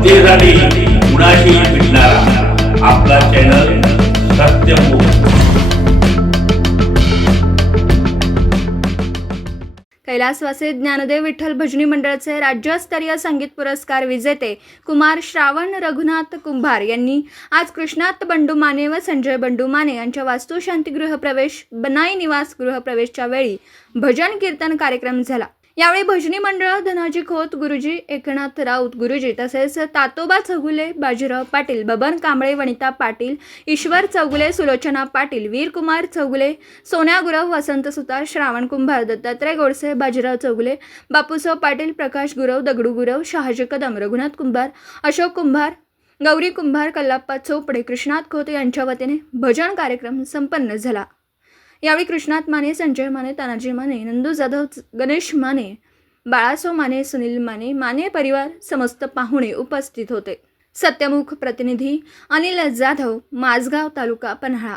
जनतेसाठी कुणाशी भेटणारा आपला चॅनल सत्यमुख कैलासवासी ज्ञानदेव विठ्ठल भजनी मंडळाचे राज्यस्तरीय संगीत पुरस्कार विजेते कुमार श्रावण रघुनाथ कुंभार यांनी आज कृष्णात बंडू माने व संजय बंडू माने यांच्या वास्तुशांती गृहप्रवेश बनाई निवास गृहप्रवेशच्या वेळी भजन कीर्तन कार्यक्रम झाला. यावेळी भजनी मंडळ धनाजी खोत गुरुजी एकनाथ राऊत गुरुजी तसेच तातोबा चौगुले बाजीराव पाटील बबन कांबळे वनिता पाटील ईश्वर चौगुले सुलोचना पाटील वीरकुमार चौगुले सोन्या गुरव वसंत सुतार श्रावण कुंभार दत्तात्रय गोडसे बाजीराव चौगुले बापूसाव पाटील प्रकाश गुरव दगडू गुरव शहाजी कदम रघुनाथ कुंभार अशोक कुंभार गौरी कुंभार कल्लाप्पा चोपडे कृष्णात खोत यांच्या वतीने भजन कार्यक्रम संपन्न झाला. यावेळी कृष्णात माने संजय माने तानाजी माने नंदू जाधव गणेश माने बाळासो माने सुनील माने माने परिवार समस्त पाहुणे उपस्थित होते. सत्यमुख प्रतिनिधी अनिल जाधव माझगाव तालुका पन्हाळा.